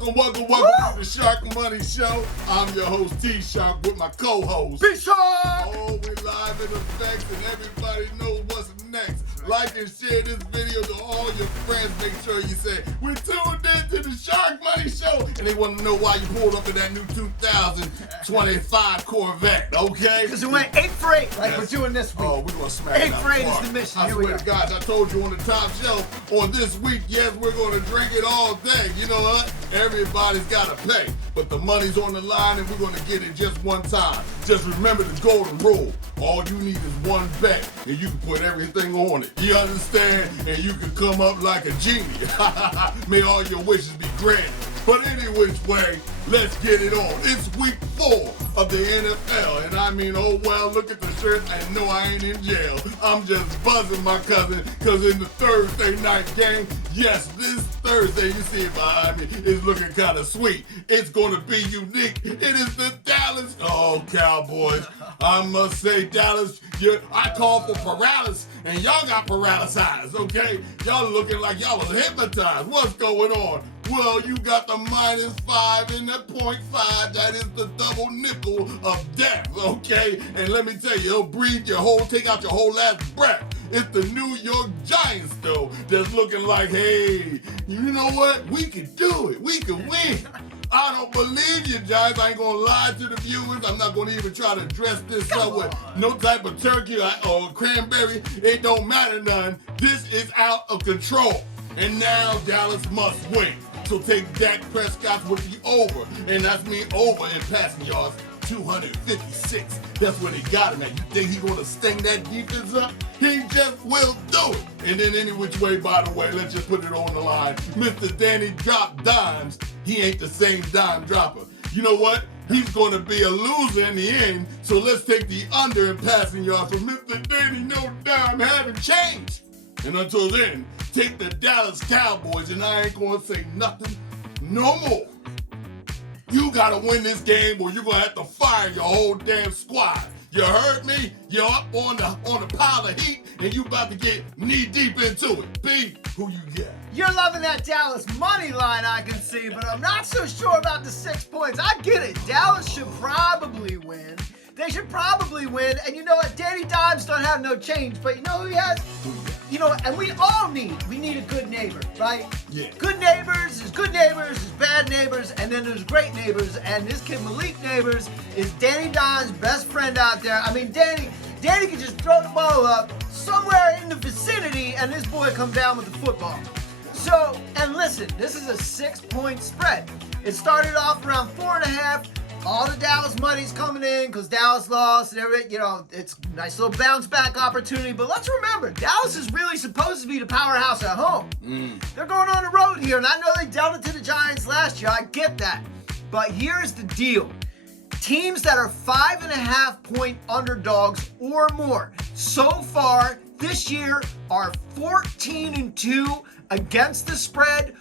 Welcome to the Sharkmoney Show. I'm your host, T-Shark, with my co-host, B-Shark! Oh, we're live in effect, and everybody knows what's next. Like and share this video to all your friends. Make sure you say, we're tuned in to the Sharkmoney Show. And they want to know why you pulled up in that new 2025 Corvette, okay? Because we went 8 for 8, like we're doing this week. Oh, we're going to smack it 8 out for 8 apart. is the mission. I Here we swear go. to God, I told you on the top shelf, on this week, yes, we're going to drink it all day. You know what? Everybody's got to pay. But the money's on the line, and we're going to get it just one time. Just remember the golden rule. All you need is one bet, and you can put everything on it. You understand? And you can come up like a genie. May all your wishes be granted. But any which way, let's get it on. It's week 4 of the NFL. And I mean, oh well, look at the shirt and no, I ain't in jail. I'm just buzzing, my cousin, because in the Thursday night game, yes, this Thursday, you see it behind me, is looking kind of sweet. It's going to be unique. It is the Dallas, Cowboys. I must say, Dallas, I call for paralysis, and y'all got paralysis eyes, okay? Y'all looking like y'all was hypnotized. What's going on? Well, you got the -5 and the 0.5. That is the double nickel of death, okay? And let me tell you, it'll take out your whole last breath. It's the New York Giants, though, that's looking like, hey, you know what? We can do it. We can win. I don't believe you, Giants. I ain't gonna lie to the viewers. I'm not gonna even try to dress this up with no type of turkey or cranberry. It don't matter none. This is out of control. And now Dallas must win. So take Dak Prescott with the over. And that's me over in passing yards, 256. That's where they got him at. You think he gonna sting that defense up? He just will do it. And then any which way, by the way, let's just put it on the line. Mr. Danny dropped dimes. He ain't the same dime dropper. You know what? He's going to be a loser in the end. So let's take the under in passing yards from Mr. Danny. No dime haven't changed. And until then, take the Dallas Cowboys, and I ain't going to say nothing no more. You got to win this game or you're going to have to fire your whole damn squad. You heard me? You're up on the pile of heat, and you about to get knee deep into it. B, who you got? You're loving that Dallas money line, I can see, but I'm not so sure about the 6 points. I get it. Dallas should probably win. They should probably win. And you know what? Danny Dimes don't have no change, but you know who he has? You know, and we need a good neighbor, right? Yeah. Good neighbors, there's bad neighbors, and then there's great neighbors. And this kid Malik Neighbors is Danny Dimes' best friend out there. I mean, Danny can just throw the ball up somewhere in the vicinity, and this boy comes down with the football. So, and listen, this is a 6-point spread. It started off around 4.5. All the Dallas money's coming in because Dallas lost and everything. You know, it's a nice little bounce back opportunity. But let's remember, Dallas is really supposed to be the powerhouse at home. They're going on the road here, and I know they dealt it to the Giants last year. I get that. But here's the deal. Teams that are 5.5-point underdogs or more so far this year are 14-2 against the spread.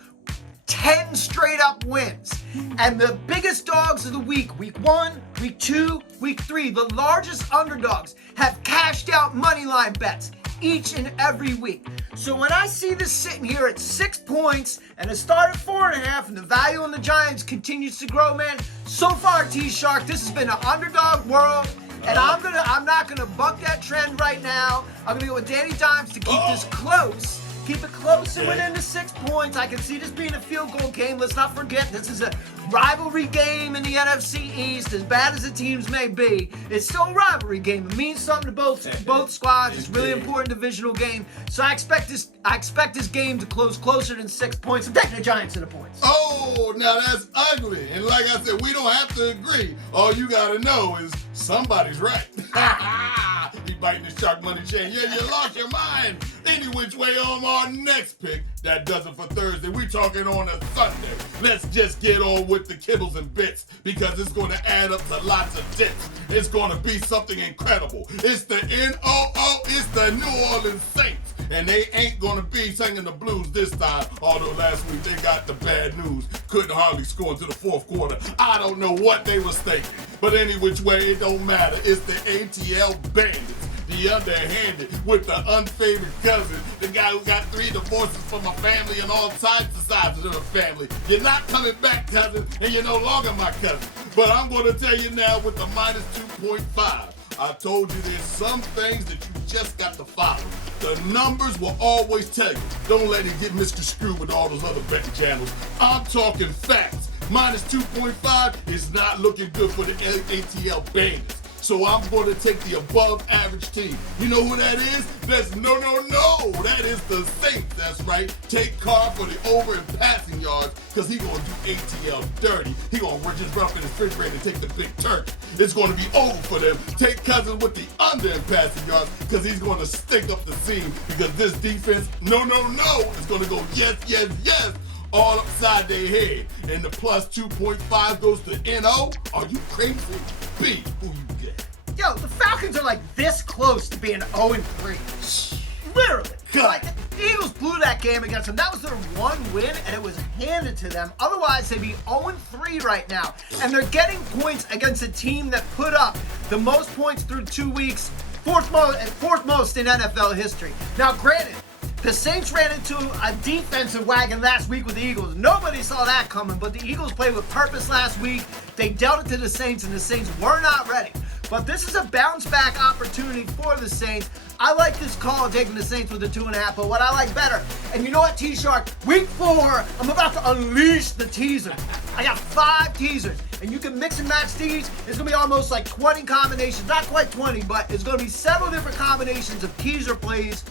10 straight up wins. And the biggest dogs of the week 1, week 2, week 3, the largest underdogs have cashed out money line bets each and every week. So when I see this sitting here at 6 points and it started 4.5 and the value on the Giants continues to grow, man, so far, T-Shark, this has been an underdog world. And I'm not gonna buck that trend right now. I'm gonna go with Danny Dimes to keep this close. Keep it close and within the 6 points. I can see this being a field goal game. Let's not forget, this is a rivalry game in the NFC East. As bad as the teams may be, it's still a rivalry game. It means something to both squads. It's a really important divisional game. So I expect this game to close closer than 6 points. I'm taking the Giants in the points. Oh, now that's ugly. And like I said, we don't have to agree. All you got to know is somebody's right. He biting the Sharkmoney chain. Yeah, you lost your mind. Any which way on our next pick, that does it for Thursday. We talking on a Sunday. Let's just get on with the kibbles and bits because it's going to add up to lots of tips. It's going to be something incredible. It's the NOO. It's the New Orleans Saints. And they ain't going to be singing the blues this time, although last week they got the bad news. Couldn't hardly score into the fourth quarter. I don't know what they was thinking. But any which way, it don't matter. It's the ATL Bandits. The be underhanded with the unfavored cousin, the guy who got 3 divorces from a family and all types of sizes of the family. You're not coming back, cousin, and you're no longer my cousin. But I'm going to tell you now with the minus 2.5. I told you there's some things that you just got to follow. The numbers will always tell you. Don't let it get Mr. Screwed with all those other betting channels. I'm talking facts. Minus 2.5 is not looking good for the ATL Bangers. So I'm going to take the above average team. You know who that is? That's no. That is the Saints. That's right. Take Carr for the over and passing yards because he's going to do ATL dirty. He's going to just run up in the refrigerator and take the big turkey. It's going to be over for them. Take Cousins with the under and passing yards because he's going to stink up the scene because this defense, no, is going to go yes, all upside their head. And the plus 2.5 goes to NO. Are you crazy? B, who you get? Yo, the Falcons are like this close to being 0-3. Literally. God. Like, the Eagles blew that game against them. That was their one win, and it was handed to them. Otherwise, they'd be 0-3 right now. And they're getting points against a team that put up the most points through 2 weeks, fourth most in NFL history. Now, granted, the Saints ran into a defensive wagon last week with the Eagles. Nobody saw that coming, but the Eagles played with purpose last week. They dealt it to the Saints, and the Saints were not ready. But this is a bounce-back opportunity for the Saints. I like this call taking the Saints with the 2.5, but what I like better, and you know what, T-Shark? Week 4, I'm about to unleash the teaser. I got 5 teasers, and you can mix and match these. It's going to be almost like 20 combinations. Not quite 20, but it's going to be several different combinations of teaser plays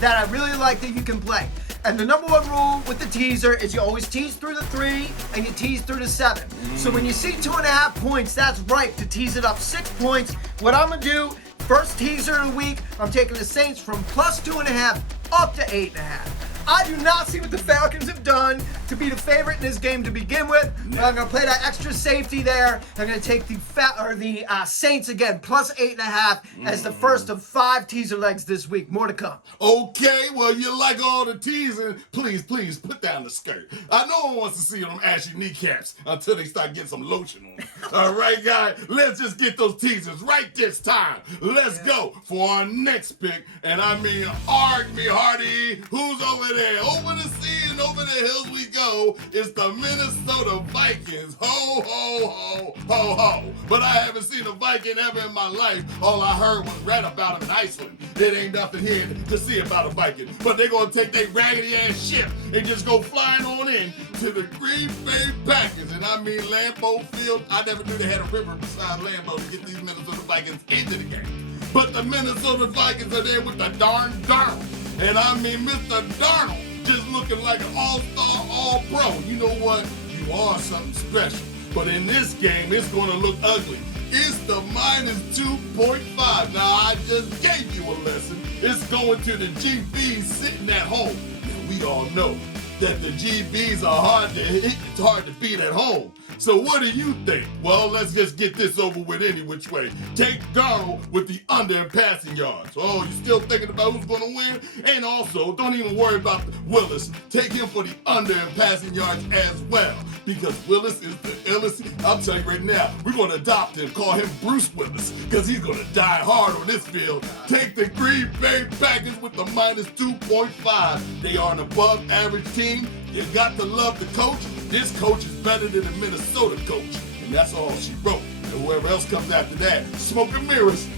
that I really like that you can play. And the number 1 rule with the teaser is you always tease through the 3 and you tease through the 7. So when you see 2.5 points, that's right to tease it up 6 points. What I'm going to do, first teaser of the week, I'm taking the Saints from plus 2.5 up to 8.5. I do not see what the Falcons have done to be the favorite in this game to begin with. But I'm going to play that extra safety there. I'm going to take the Saints again, plus 8.5 as the first of 5 teaser legs this week. More to come. Okay, well, you like all the teasing. Please, put down the skirt. I no one wants to see them ashy kneecaps until they start getting some lotion on them. All right, guys, let's just get those teasers right this time. Let's go for our next pick. And I mean, arg me hearty. Who's over there? Over the sea and over the hills we go. It's the Minnesota Vikings. Ho, ho, ho, ho, ho. But I haven't seen a Viking ever in my life. All I heard was read about them in Iceland. It ain't nothing here to see about a Viking. But they're going to take their raggedy ass ship and just go flying on in to the Green Bay Packers. And I mean Lambeau Field. I never knew they had a river beside Lambeau to get these Minnesota Vikings into the game. But the Minnesota Vikings are there with the darn Darnold. And I mean Mr. Darnold just looking like an all-star, all-pro. You know what? You are something special. But in this game, it's going to look ugly. It's the minus 2.5. Now, I just gave you a lesson. It's going to the GBs sitting at home. And we all know that the GBs are hard to hit. It's hard to beat at home. So what do you think? Well, let's just get this over with any which way. Take Darnold with the under and passing yards. Oh, you still thinking about who's going to win? And also, don't even worry about Willis. Take him for the under and passing yards as well. Because Willis is the illest. I'll tell you right now, we're going to adopt him, call him Bruce Willis, because he's going to die hard on this field. Take the Green Bay Packers with the minus 2.5. They are an above average team. You got to love the coach. This coach is better than the Minnesota coach. And that's all she wrote. And whoever else comes after that, smoke and mirrors,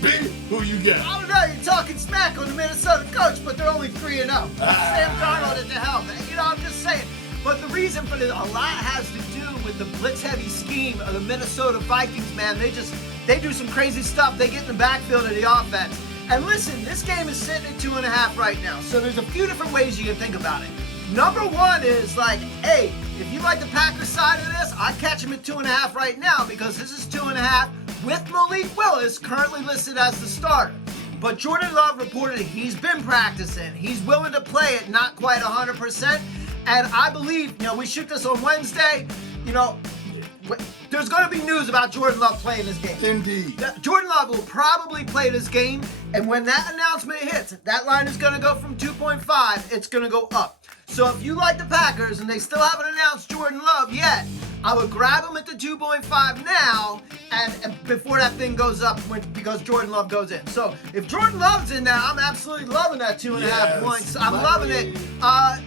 B. Who you got? I don't know, you're talking smack on the Minnesota coach, but they're only 3-0. Sam Darnold at the helm. You know, I'm just saying. But the reason for this, a lot has to do with the blitz-heavy scheme of the Minnesota Vikings, man. They do some crazy stuff. They get in the backfield of the offense. And listen, this game is sitting at 2.5 right now. So there's a few different ways you can think about it. Number 1 is like, hey, if you like the Packers side of this, I'd catch him at 2.5 right now because this is 2.5 with Malik Willis currently listed as the starter. But Jordan Love reported he's been practicing. He's willing to play it, not quite 100%. And I believe, we shoot this on Wednesday, there's going to be news about Jordan Love playing this game. Indeed. Jordan Love will probably play this game, and when that announcement hits, that line is going to go from 2.5, it's going to go up. So if you like the Packers and they still haven't announced Jordan Love yet, I would grab them at the 2.5 now, and before that thing goes up because Jordan Love goes in. So if Jordan Love's in there, I'm absolutely loving that 2.5 points. I'm loving it.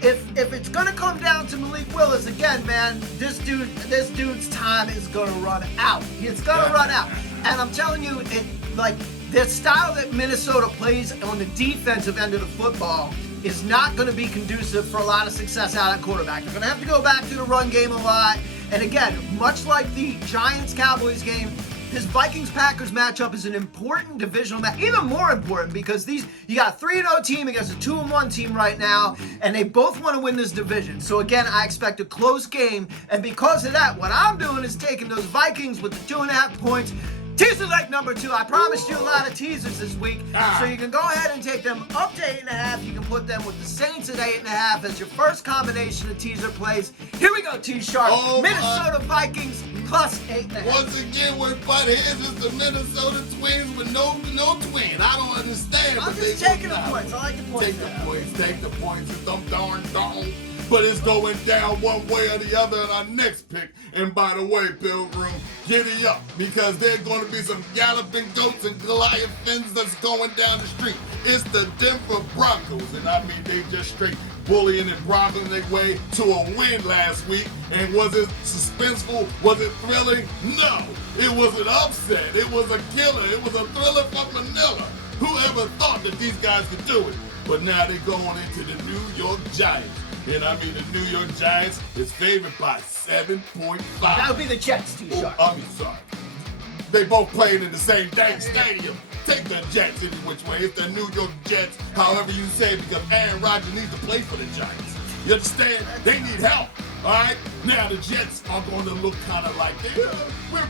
If it's gonna come down to Malik Willis again, man, this dude's time is gonna run out. It's gonna run out, and I'm telling you, the style that Minnesota plays on the defensive end of the football is not going to be conducive for a lot of success out at quarterback. They're going to have to go back to the run game a lot. And again, much like the Giants-Cowboys game, this Vikings-Packers matchup is an important divisional match, even more important because you got a 3-0 team against a 2-1 team right now, and they both want to win this division. So again, I expect a close game, and because of that, what I'm doing is taking those Vikings with the 2.5 points. Teaser leg number 2. I promised you a lot of teasers this week. So you can go ahead and take them up to 8.5. You can put them with the Saints at 8.5 as your first combination of teaser plays. Here we go, T-Shark. Minnesota Vikings plus 8.5. Once again, we're butt heads. It's the Minnesota Twins with no twin. I don't understand. I'm just taking the points. I like the points. Take the points. It's them darn. But it's going down one way or the other in our next pick. And by the way, Pilgrim, giddy up, because there's going to be some galloping goats and Goliaths that's going down the street. It's the Denver Broncos, and I mean they just straight bullying and broncoing their way to a win last week. And was it suspenseful? Was it thrilling? No. It was an upset. It was a killer. It was a thriller from Manila. Whoever thought that these guys could do it? But now they're going into the New York Giants. And I mean, the New York Giants is favored by 7.5. That would be the Jets, T-Shark. Sorry. They both played in the same dang stadium. Take the Jets any which way. It's the New York Jets, however you say it, because Aaron Rodgers needs to play for the Giants. You understand? They need help. All right? Now the Jets are going to look kind of like, we're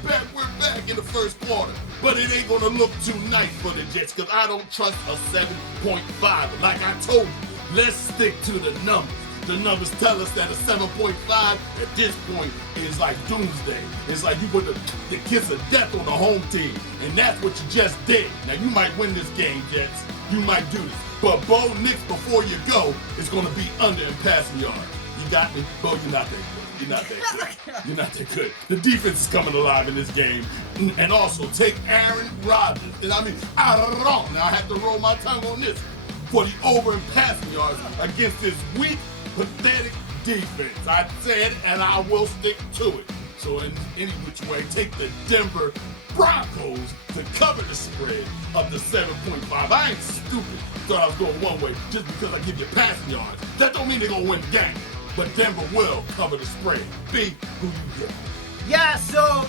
back in the first quarter. But it ain't going to look too nice for the Jets because I don't trust a 7.5. Like I told you, let's stick to the numbers. The numbers tell us that a 7.5 at this point is like doomsday. It's like you put the kiss of death on the home team. And that's what you just did. Now you might win this game, Jets. You might do this. But Bo Nix, before you go, is going to be under in passing yards. You got me? Bo, you're not that good. You're not that good. You're not that good. The defense is coming alive in this game. And also take Aaron Rodgers. And I mean, now I have to roll my tongue on this. For the over and passing yards against this weak, pathetic defense. I said, and I will stick to it. So in any which way, take the Denver Broncos to cover the spread of the 7.5. I ain't stupid. Thought I was going one way just because I give you passing yards. That don't mean they're going to win the game. But Denver will cover the spread. B, who you get? Yeah, so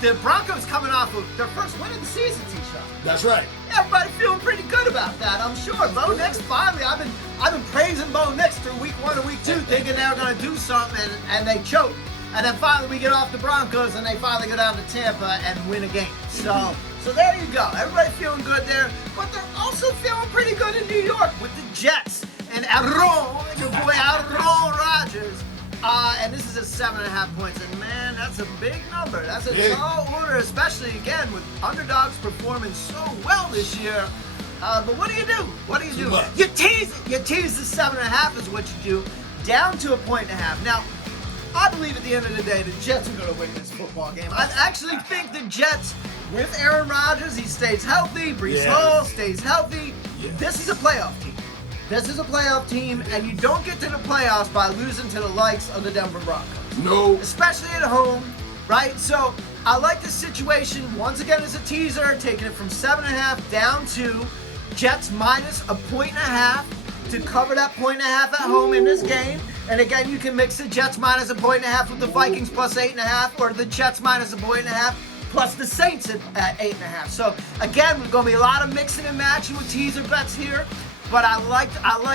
the Broncos coming off of their first win of the season, T-Shark. That's right. Everybody feeling pretty good about that, I'm sure. Bo Nix finally, I've been praising Bo Nix through week 1 and week 2, thinking they were going to do something, and they choked. And then finally we get off the Broncos, and they finally go down to Tampa and win a game. So there you go. Everybody feeling good there, but they're also feeling pretty good in New York with the Jets and your boy Aaron Rodgers. And this is a 7.5 points, and man, that's a big number. That's a tall order, especially again with underdogs performing so well this year. But what do you do? You tease the 7.5 is what you do, down to a 1.5. Now, I believe at the end of the day, the Jets are going to win this football game. I actually think the Jets, with Aaron Rodgers, he stays healthy. Brees Hall stays healthy. Yes. This is a playoff team. This is a playoff team, and you don't get to the playoffs by losing to the likes of the Denver Broncos. No. Especially at home, right? So I like this situation. Once again, as a teaser, taking it from 7.5 down to Jets minus a 1.5 to cover that 1.5 at home in this game. And again, you can mix the Jets minus a 1.5 with the Vikings plus 8.5, or the Jets minus a 1.5 plus the Saints at 8.5. So again, we're going to be a lot of mixing and matching with teaser bets here. But I like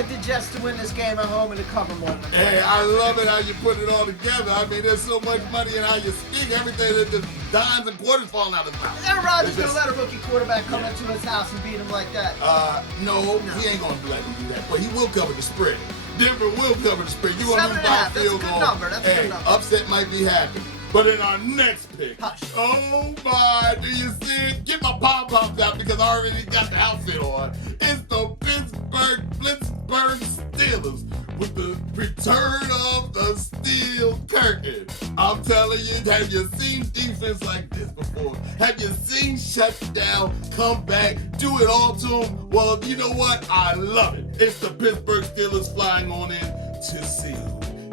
the Jets to win this game at home and to cover more than that. Hey, I love it how you put it all together. I mean, there's so much money in how you speak. Everything that the dimes and quarters falling out of his mouth. Aaron Rodgers going to let a rookie quarterback come into his house and beat him like that. No, he ain't going to let him do that. But he will cover the spread. Denver will cover the spread. You're going to lose by a field goal. That's a good number. Upset might be happening. But in our next pick, oh my, do you see it? Get my pom-poms out because I already got the outfit on. It's the Pittsburgh Steelers with the return of the steel curtain. I'm telling you, have you seen defense like this before? Have you seen shut down, come back, do it all to them? Well, you know what? I love it. It's the Pittsburgh Steelers flying on in to see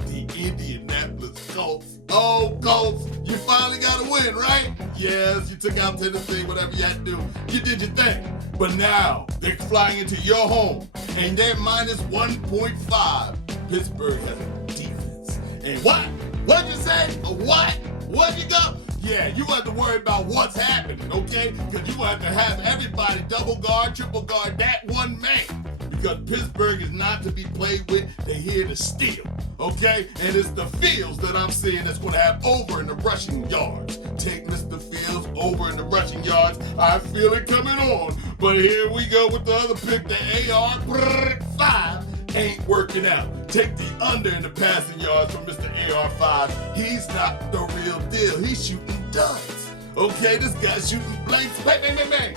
the Indianapolis Colts. Oh, Colts, you finally got a win, right? Yes, you took out Tennessee, whatever you had to do. You did your thing. But now they're flying into your home, and they're minus 1.5. Pittsburgh has a defense. And what? What'd you say? A what? Where'd you go? Yeah, you have to worry about what's happening, okay? Because you have to have everybody double guard, triple guard that one man. Because Pittsburgh is not to be played with. They're here to steal, okay? And it's the Fields that I'm seeing that's going to have over in the rushing yards. Take Mr. Fields over in the rushing yards. I feel it coming on. But here we go with the other pick, the AR5. Ain't working out. Take the under in the passing yards from Mr. AR5. He's not the real deal. He's shooting duds. Okay, this guy's shooting blanks. Bang, bang, bang, bang.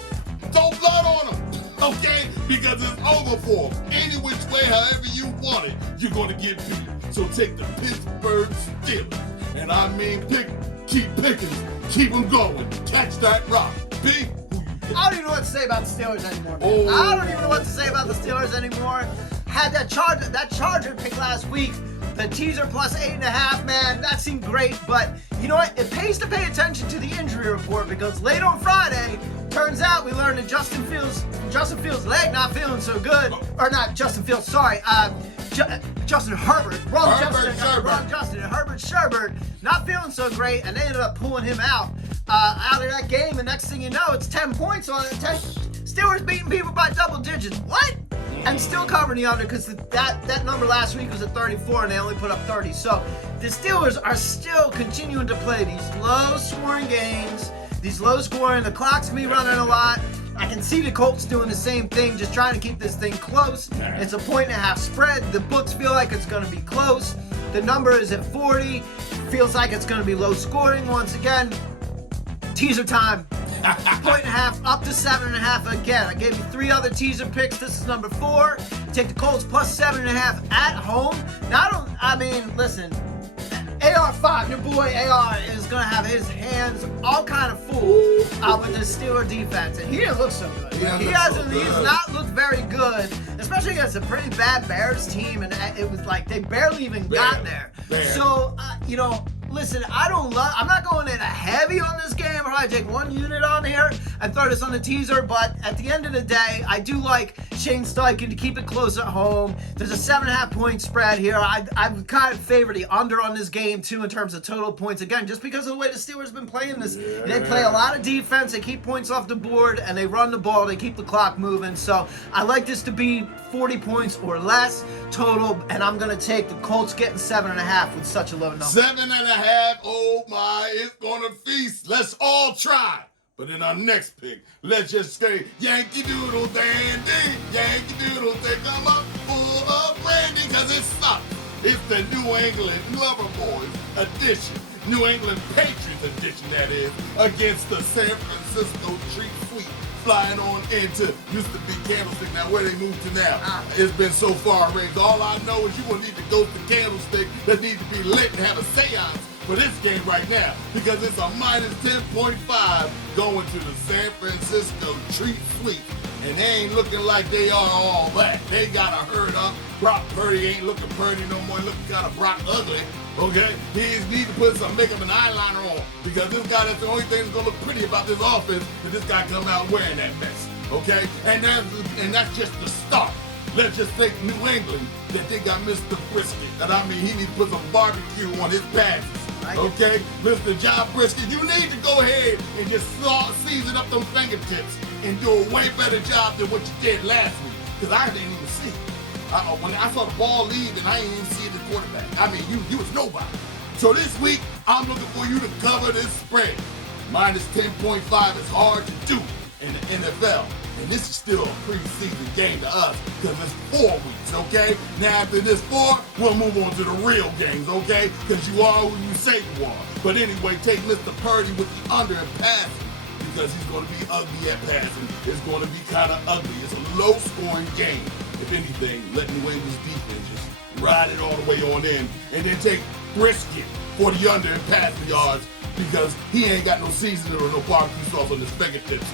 Throw blood on him. Okay? Because it's over for him. Any which way, however you want it, you're going to get beat. So take the Pittsburgh Steelers. And I mean keep picking, keep them going. Catch that rock. B, who you get? I don't even know what to say about the Steelers anymore. Oh. I don't even know what to say about the Steelers anymore. Had that Charger pick last week. The teaser plus 8.5, man, that seemed great, but you know what? It pays to pay attention to the injury report because late on Friday, turns out we learned that Justin Fields' leg not feeling so good. Or not Justin Fields, sorry. Justin Herbert. Wrong Justin. Herbert Sherbert not feeling so great, and they ended up pulling him out of that game, and next thing you know, it's 10 points on it. Steelers beating people by double digits. What? And still covering the under because that number last week was at 34 and they only put up 30. So the Steelers are still continuing to play these low-scoring games, the clock's going to be running a lot. I can see the Colts doing the same thing, just trying to keep this thing close. It's a 1.5 spread. The books feel like it's going to be close. The number is at 40. Feels like it's going to be low-scoring once again. Teaser time. 1.5 up to 7.5 again. I gave you 3 other teaser picks. This is number 4. Take the Colts plus 7.5 at home. Listen, AR5, your boy AR is gonna have his hands all kind of full with the Steeler defense, and he didn't look so good. He's not looked very good, especially against a pretty bad Bears team, and it was like they barely even got there. So listen, I'm not going in a heavy on this game. I'll probably take 1 unit on here and throw this on the teaser, but at the end of the day, I do like Shane Steichen to keep it close at home. There's a 7.5 point spread here. I would kind of favor the under on this game, too, in terms of total points. Again, just because of the way the Steelers have been playing this. They play a lot of defense. They keep points off the board, and they run the ball. They keep the clock moving. So I like this to be 40 points or less total, and I'm going to take the Colts getting 7.5 with such a low number. 7.5. Oh my, it's gonna feast. Let's all try. But in our next pick, let's just say Yankee Doodle Dandy, Yankee Doodle, they come up full of brandy, cause it sucks. It's the New England Loverboys edition, New England Patriots edition, that is, against the San Francisco Treat Suite. Flying on into used to be Candlestick, now where they moved to now. It's been so far raised. All I know is you will need to go to Candlestick that needs to be lit and have a seance for this game right now because it's a minus 10.5 going to the San Francisco Treat Suite. And they ain't looking like they are all that. They got a herd up. Brock Purdy ain't looking pretty no more. Looking kind of Brock ugly. Okay? He needs to put some makeup and eyeliner on because this guy, that's the only thing that's going to look pretty about this offense, that this guy come out wearing that mess. Okay? And that's just the start. Let's just think New England, that they got Mr. Brisket. That he needs to put some barbecue on his passes. Okay? Mr. John Brisket, you need to go ahead and just season up them fingertips and do a way better job than what you did last week. Because I didn't even see it. When I saw the ball leave and I didn't even see the quarterback. You was nobody. So this week, I'm looking for you to cover this spread. Minus 10.5 is hard to do in the NFL. And this is still a preseason game to us because it's 4 weeks, okay? Now after this 4, we'll move on to the real games, okay? Because you are who you say you are. But anyway, take Mr. Purdy with the under and passing because he's going to be ugly at passing. It's going to be kind of ugly. It's a low-scoring game. if anything, let New England's defense just ride it all the way on in, and then take Brisket for the under and passing yards because he ain't got no seasoning or no barbecue sauce on his fingertips.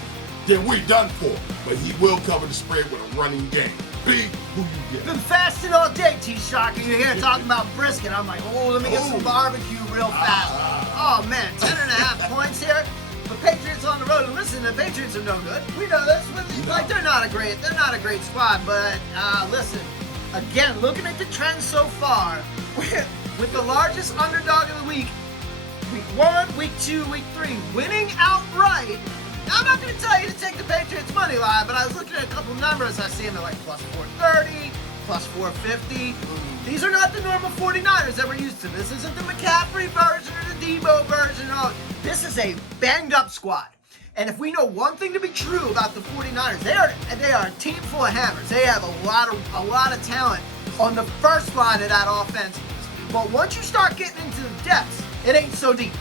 Then we done for. But he will cover the spread with a running game. B, who you get? Been fasting all day, T-Shock, and you're here talking about brisket. I'm like, oh, let me get some barbecue real fast. Oh, man, 10.5 points here. The Patriots on the road. And listen, the Patriots are no good. We know this. Like, they're not a great squad. But listen, again, looking at the trends so far, with the largest underdog of the week 1, week 2, week 3, winning outright. Now, I'm not going to tell you to take the Patriots money line, but I was looking at a couple numbers. I see them at like plus 430, plus 450. These are not the normal 49ers that we're used to. This isn't the McCaffrey version or the Debo version. No, this is a banged up squad. And if we know one thing to be true about the 49ers, they are a team full of hammers. They have a lot of talent on the first line of that offense. But once you start getting into the depths, it ain't so deep.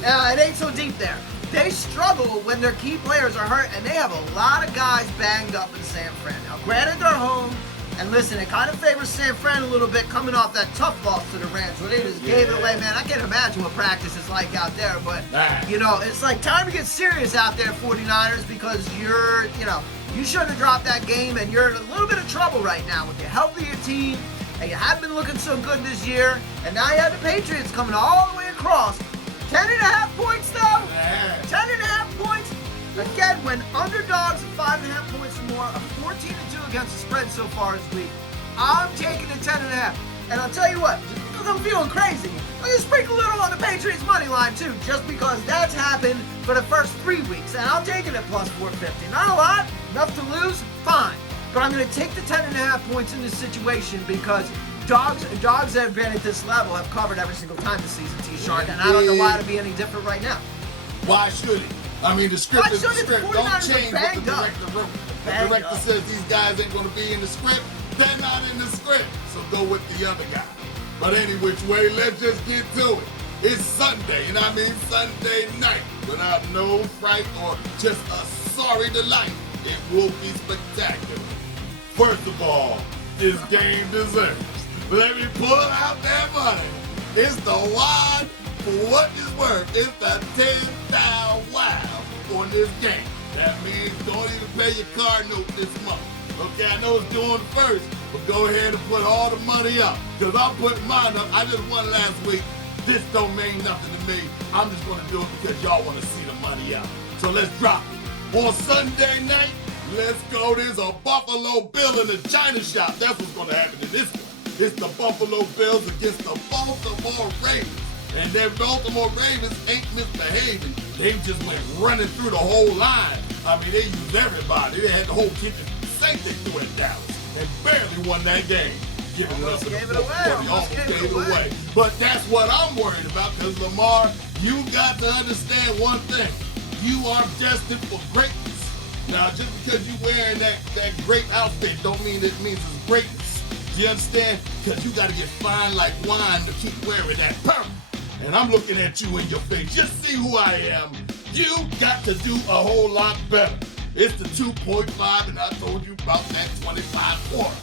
It ain't so deep there. They struggle when their key players are hurt, and they have a lot of guys banged up in San Fran. Now, granted, they're home, and listen, it kind of favors San Fran a little bit coming off that tough loss to the Rams where they just gave it away, man. I can't imagine what practice is like out there, but, you know, it's like time to get serious out there, 49ers, because you shouldn't have dropped that game, and you're in a little bit of trouble right now with your healthier team, and you haven't been looking so good this year, and now you have the Patriots coming all the way across. 10.5 points, though. 10.5 points. Again, when underdogs of 5.5 points or more, a 14-2 against the spread so far this week, I'm taking the 10.5. And I'll tell you what, just because I'm feeling crazy, I'm going to sprinkle a little on the Patriots money line too, just because that's happened for the first 3 weeks, and I'll take it at plus 450. Not a lot, enough to lose, fine. But I'm going to take the 10.5 points in this situation because dogs that have been at this level have covered every single time this season, T-Shark, and I don't know why it'd be any different right now. Why should it? I mean, the script is the script. Don't change what the director wrote. The director says these guys ain't going to be in the script. They're not in the script. So go with the other guy. But any which way, let's just get to it. It's Sunday, and I mean Sunday night. Without no fright or just a sorry delight, it will be spectacular. First of all, this game deserves. Let me pull out that money. It's the wide for what it's worth. It's the 10,000 wow on this game. That means don't even pay your car note this month. Okay, I know it's doing first, but go ahead and put all the money up. Because I'm putting mine up. I just won last week. This don't mean nothing to me. I'm just going to do it because y'all want to see the money out. So let's drop it. On Sunday night, let's go. There's a Buffalo Bill in the China shop. That's what's going to happen in this one. It's the Buffalo Bills against the Baltimore Ravens. And their Baltimore Ravens ain't misbehaving. They just went running through the whole line. I mean, they used everybody. They had the whole kitchen sink they threw at Dallas and barely won that game. Giving it up in the fourth quarter. Almost gave it away. But that's what I'm worried about because, Lamar, you got to understand one thing. You are destined for greatness. Now, just because you're wearing that great outfit don't mean it means it's greatness. You understand? Because you got to get fine like wine to keep wearing that purple. And I'm looking at you in your face. Just see who I am. You got to do a whole lot better. It's the 2.5, and I told you about that 25 quarter.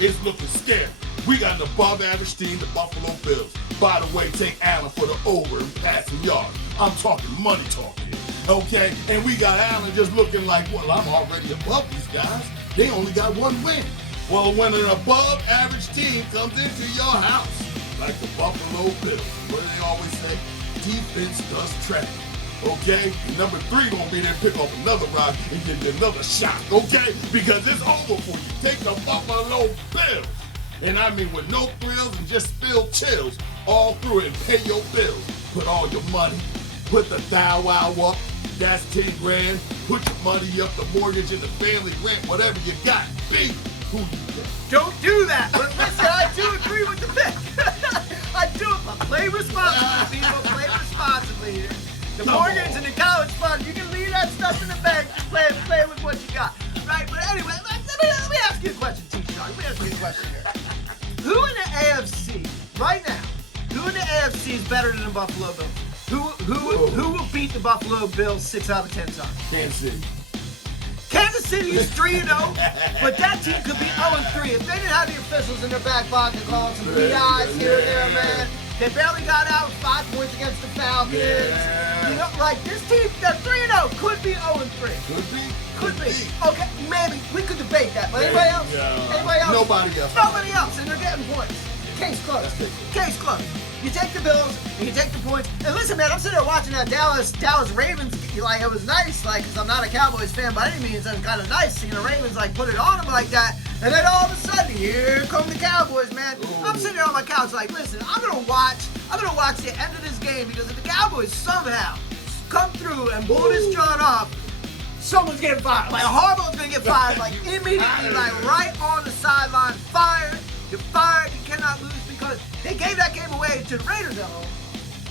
It's looking scary. We got an above-average team, the Buffalo Bills. By the way, take Allen for the over and passing yards. I'm talking money talk here. Okay? And we got Allen just looking like, well, I'm already above these guys. They only got one win. Well, when an above-average team comes into your house, like the Buffalo Bills, what do they always say? Defense does track. Okay? Number 3 gonna be there, pick up another rock and give you another shot. Okay? Because it's over for you. Take the Buffalo Bills. And I mean with no thrills and just spilled chills all through it and pay your bills. Put all your money. Put the thou wow up. That's 10 grand. Put your money up, the mortgage and the family rent, whatever you got. Big. Don't do that. But listen, I do agree with the pick. I do it, but play responsibly, people. Play responsibly here. The mortgage and the college fund, you can leave that stuff in the bank. Just play with what you got. Right? But anyway, let me ask you a question, T-Shark. Let me ask you a question here. Who in the AFC, right now, who in the AFC is better than the Buffalo Bills? Who will beat the Buffalo Bills 6 out of 10 times? Kansas City. Kansas City is 3-0, but that team could be 0-3 if they didn't have the officials in their back pocket calling some PIs here and there, man. They barely got out 5 points against the Falcons. Yeah. You know, like this team, they're 3-0, could be 0-3. Could be. Could be. Okay, maybe we could debate that. But anybody else? Anybody else? Nobody else. Nobody else, and they're getting points. Case closed. Case closed. You take the Bills and you take the points. And listen, man, I'm sitting there watching that Dallas Ravens. Like, it was nice, like, because I'm not a Cowboys fan by any means. It's kind of nice seeing the Ravens like put it on them like that. And then all of a sudden, here come the Cowboys, man. Ooh. I'm sitting there on my couch like, listen, I'm gonna watch the end of this game, because if the Cowboys somehow come through and blow this joint off, someone's getting fired. Like, Harbaugh's gonna get fired, like, immediately, like, right on the sideline. Fired. You're fired. You cannot lose, because they gave that game away to the Raiders at home,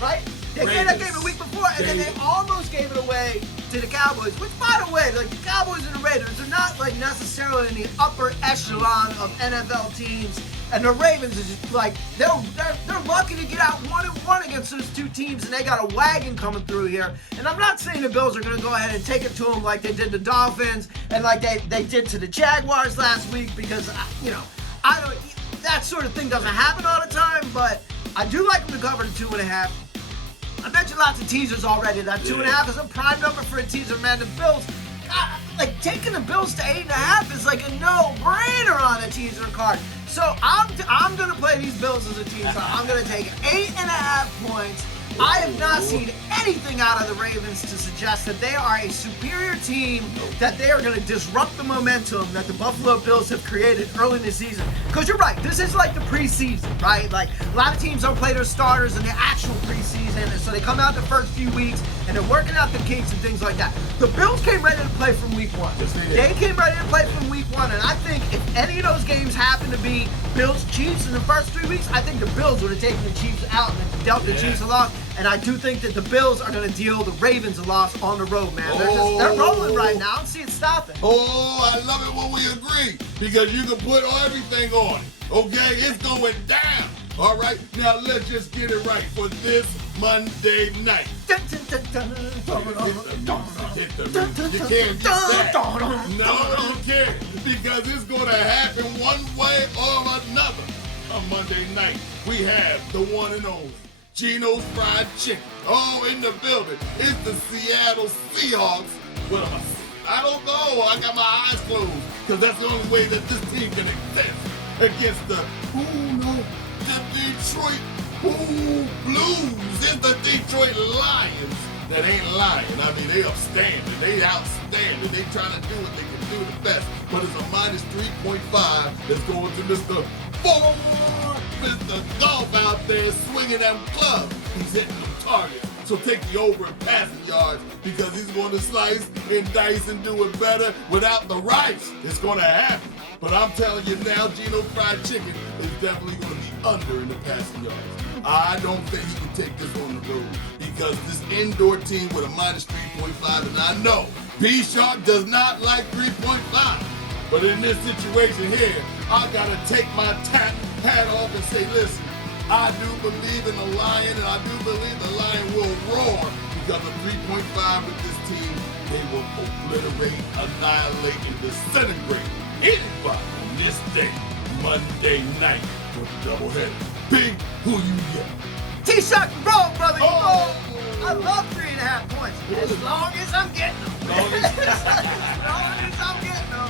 right? They gave that game a week before, and then they almost gave it away to the Cowboys. Which, by the way, like, the Cowboys and the Raiders are not, like, necessarily in the upper echelon of NFL teams. And the Ravens is just like, they're lucky to get out 1-1 against those two teams, and they got a wagon coming through here. And I'm not saying the Bills are going to go ahead and take it to them like they did the Dolphins and like they did to the Jaguars last week, because, you know, I don't, that sort of thing doesn't happen all the time, but I do like them to cover the 2.5. I mentioned lots of teasers already. That 2.5 is a prime number for a teaser, man. The Bills, like, taking the Bills to 8.5 is like a no-brainer on a teaser card. So I'm gonna play these Bills as a teaser. I'm gonna take 8.5 points. I have not seen anything out of the Ravens to suggest that they are a superior team, that they are going to disrupt the momentum that the Buffalo Bills have created early in the season. Because you're right, this is like the preseason, right? Like, a lot of teams don't play their starters in the actual preseason, and so they come out the first few weeks, and they're working out the kinks and things like that. The Bills came ready to play from week 1. Yes, they came ready to play from week 1, and I think if any of those games happen to be Bills-Chiefs in the first 3 weeks, I think the Bills would have taken the Chiefs out and dealt the Chiefs a loss. And I do think that the Bills are going to deal the Ravens a loss on the road, man. They're rolling right now. I don't see it stopping. Oh, I love it when we agree, because you can put everything on it. Okay, it's going down. All right, now let's just get it right for this Monday night. You can't get that. No, you can't, because it's going to happen one way or another. On Monday night, we have the one and only Geno's Fried Chicken. Oh, in the building. It's the Seattle Seahawks. Well, I don't know. I got my eyes closed, because that's the only way that this team can exist against the Detroit Blues. It's the Detroit Lions that ain't lying. I mean, they upstanding. They outstanding. They trying to do what they can do the best. But it's a minus 3.5 that's going to Mr. Golf out there swinging them clubs. He's hitting them targets. So take the over in passing yards, because he's going to slice and dice and do it better without the rice. It's going to happen. But I'm telling you now, Geno's Fried Chicken is definitely going to be under in the passing yards. I don't think he can take this on the road, because this indoor team with a minus 3.5, and I know B-Shark does not like 3.5. But in this situation here, I got to take my hat off and say, listen, I do believe in the Lion, and I do believe the Lion will roar, because of 3.5 with this team. They will obliterate, annihilate, and disintegrate anybody on this day, Monday night, for the doubleheader. Big, who you get? T-Shock, roll, brother. Oh. I love 3.5 points, as long as I'm getting them. As long as I'm getting them.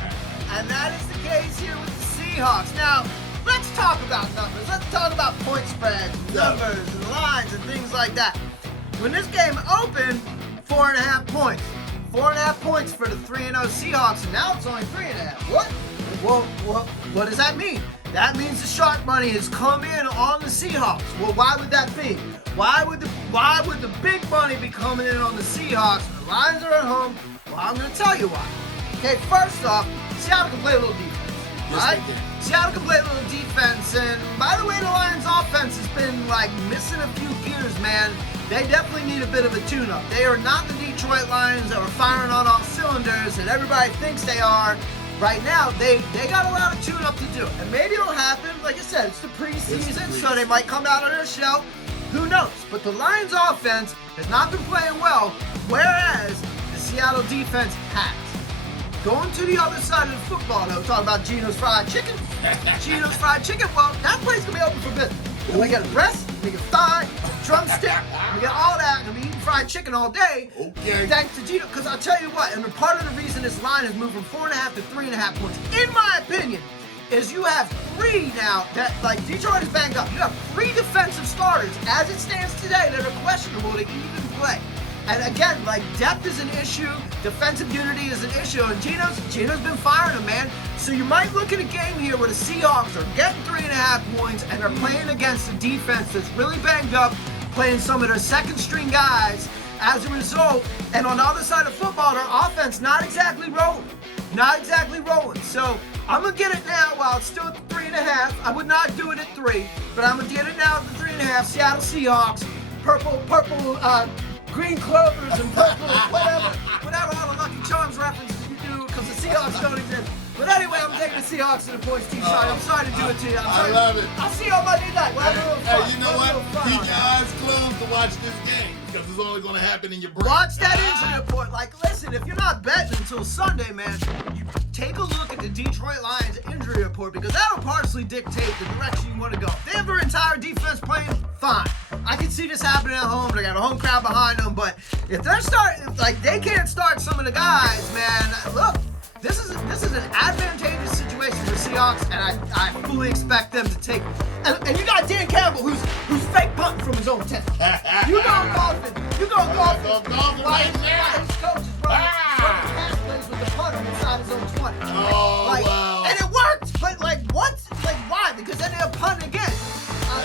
And that is the case here with the Seahawks. Now, let's talk about numbers. Let's talk about point spreads, numbers, and lines, and things like that. When this game opened, 4.5 points. 4.5 points for the 3-0 Seahawks, and now it's only 3.5. What? Well, what does that mean? That means the shark money has come in on the Seahawks. Well, why would that be? Why would the big money be coming in on the Seahawks when the Lions are at home? Well, I'm going to tell you why. Okay, first off, Seattle can play a little defense, right? Yes, Seattle can play a little defense, and by the way, the Lions' offense has been like missing a few gears, man. They definitely need a bit of a tune-up. They are not the Detroit Lions that are firing on all cylinders that everybody thinks they are. Right now, they got a lot of tune-up to do. And maybe it'll happen. Like I said, it's the preseason, so they might come out on their shell. Who knows? But the Lions' offense has not been playing well, whereas the Seattle defense has. Going to the other side of the football, though, talking about Gino's Fried Chicken. Gino's Fried Chicken, well, that place gonna be open for business. We got a breast, we got a thigh, a drumstick, we got all that, and we eating fried chicken all day. Okay. Thanks to Gino, because I'll tell you what, and part of the reason this line has moved from 4.5 to 3.5 points, in my opinion, is you have three now that, like, Detroit is banged up. You have three defensive starters, as it stands today, that are questionable to even play. And again, like, depth is an issue, defensive unity is an issue, and Gino's been firing them, man. So you might look at a game here where the Seahawks are getting 3.5 points and are playing against a defense that's really banged up, playing some of their second-string guys as a result. And on the other side of football, their offense not exactly rolling. Not exactly rolling. So I'm going to get it now while it's still at 3.5. I would not do it at 3, but I'm going to get it now at the 3.5. Seattle Seahawks, purple, green clovers and purple, whatever all the Lucky Charms references you do, because the Seahawks don't exist. But anyway, I'm taking the Seahawks to the points team side. I'm sorry to do it to you. I love it. I'll see you on Monday night. We'll have a little fun. Hey, you know what? Keep your eyes closed to watch this game, because it's only going to happen in your brain. Watch that injury report. Like, listen, if you're not betting until Sunday, man, you take a look at the Detroit Lions injury report, because that'll partially dictate the direction you want to go. If they have their entire defense playing, fine. I can see this happening at home. They got a home crowd behind them, but if they're starting, like, they can't start some of the guys, man, look, this is an advantageous situation for Seahawks, and I fully expect them to take it. And you got Dan Campbell, who's fake punting from his own 10. You go golfing. While his coach is running pass plays with the punter inside his own 20. Oh, like, wow. And it worked, but like what? Like why? Because then they'll punt again.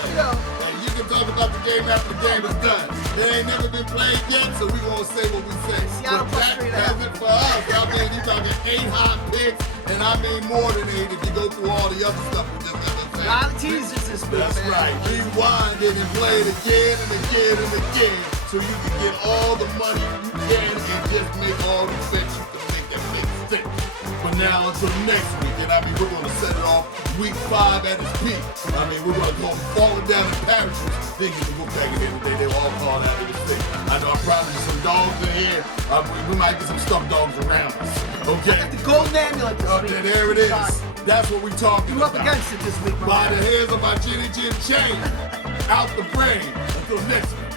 You know. And you can talk about the game after the game is done. It ain't never been played yet, so we gonna say what we say. Seattle but that has it for us. I mean, you talking 8 hot picks, and I mean more than 8 if you go through all the other stuff we just said. A lot of teasers this week, That's man. right. Rewind it and play it again and again and again, so you can get all the money you can and just make all the bets you can make that make sense. But now until next week, and I mean we're gonna set it off week 5 at its peak. I mean we're gonna go falling down in parachutes, thinking we go back in the day they were all called out of the state. I know I'm probably some dogs in here. We might get some stuffed dogs around us. Okay. I got the golden amulet this week. Okay, there it is. That's what we talking You about. up against it this week, my By man. the hairs of my chinny chin chain, out the brain. Until next week.